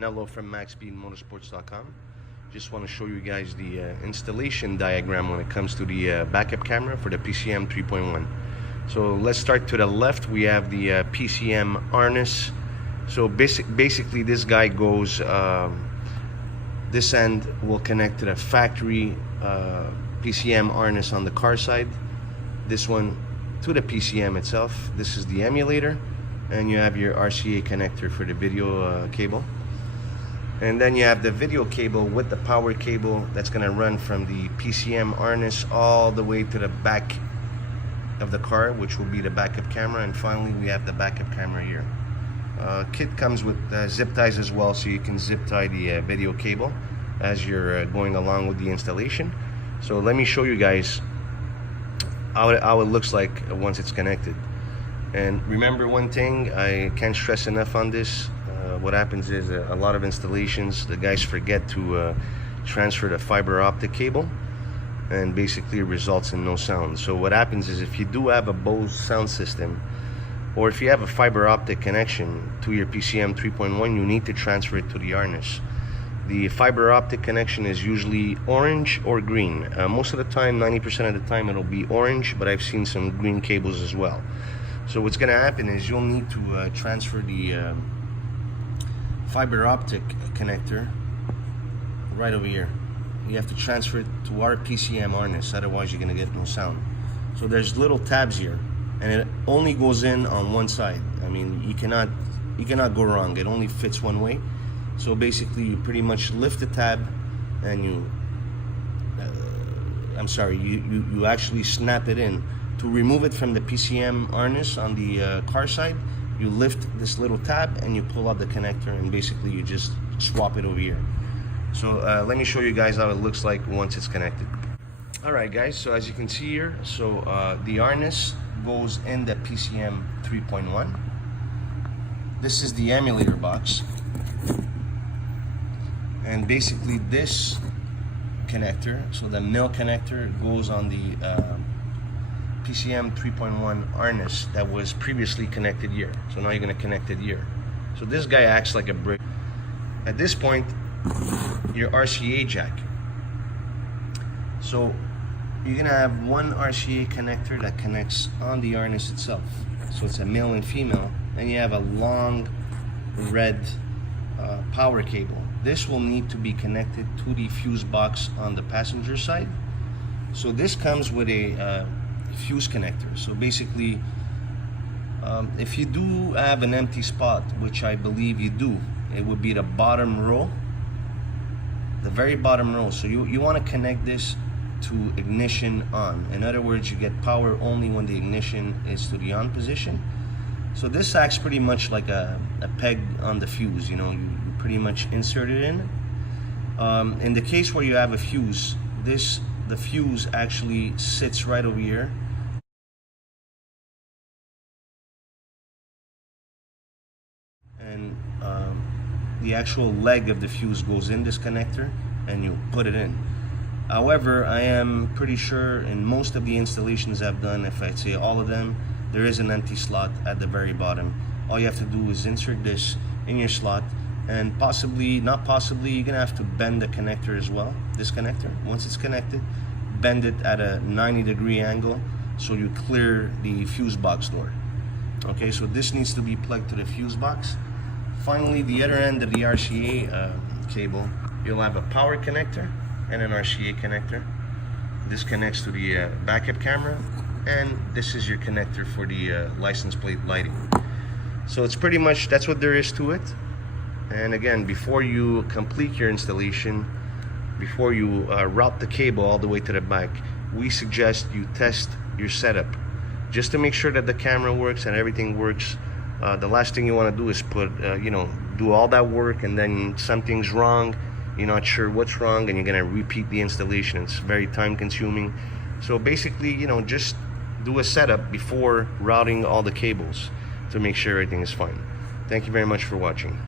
Nello from MaxSpeedMotorsports.com. Just want to show you guys the installation diagram when it comes to the backup camera for the PCM 3.1. So let's start to the left. We have the PCM harness. So basically this guy goes, this end will connect to the factory PCM harness on the car side. This one to the PCM itself. This is the emulator, and you have your RCA connector for the video cable. And then you have the video cable with the power cable that's going to run from the PCM harness all the way to the back of the car, which will be the backup camera. And finally we have the backup camera here. Kit comes with zip ties as well, so you can zip tie the video cable as you're going along with the installation. So let me show you guys how it looks like once it's connected. And remember one thing, I can't stress enough on this. What happens is a lot of installations, the guys forget to transfer the fiber optic cable, and basically it results in no sound. So what happens is, if you do have a Bose sound system, or if you have a fiber optic connection to your PCM 3.1, you need to transfer it to the harness. The fiber optic connection is usually orange or green. Most of the time, 90% of the time, it'll be orange, but I've seen some green cables as well. So what's going to happen is you'll need to transfer the fiber optic connector right over here. You have to transfer it to our PCM harness, otherwise you're going to get no sound. So there's little tabs here, and it only goes in on one side. I mean, you cannot go wrong. It only fits one way. So basically you pretty much lift the tab and you you actually snap it in. To remove it from the PCM harness on the car side, you lift this little tab and you pull out the connector, and basically you just swap it over here. So let me show you guys how it looks like once it's connected. Alright guys, so as you can see here, so the harness goes in the PCM 3.1. This is the emulator box, and basically this connector, so the mil connector, goes on the PCM 3.1 harness that was previously connected here. So now you're going to connect it here. So this guy acts like a brick. At this point, your RCA jack. So you're going to have one RCA connector that connects on the harness itself. So it's a male and female. And you have a long red power cable. This will need to be connected to the fuse box on the passenger side. So this comes with a fuse connector. So basically, if you do have an empty spot, which I believe you do, it would be the bottom row, the very bottom row. So you want to connect this to ignition on. In other words, you get power only when the ignition is to the on position. So this acts pretty much like a peg on the fuse. You know, you pretty much insert it in. In the case where you have a fuse, the fuse actually sits right over here. And the actual leg of the fuse goes in this connector, and you put it in. However, I am pretty sure in most of the installations I've done, if I'd say all of them, there is an empty slot at the very bottom. All you have to do is insert this in your slot, and not possibly, you're gonna have to bend the connector as well, this connector. Once it's connected, bend it at a 90-degree angle so you clear the fuse box door. Okay, so this needs to be plugged to the fuse box. Finally, the other end of the RCA cable, you'll have a power connector and an RCA connector. This connects to the backup camera, and this is your connector for the license plate lighting. So it's pretty much, that's what there is to it. And again, before you complete your installation, before you route the cable all the way to the back, we suggest you test your setup just to make sure that the camera works and everything works. The last thing you want to do is do all that work, and then something's wrong, you're not sure what's wrong, and you're going to repeat the installation. It's very time consuming. So basically, just do a setup before routing all the cables to make sure everything is fine. Thank you very much for watching.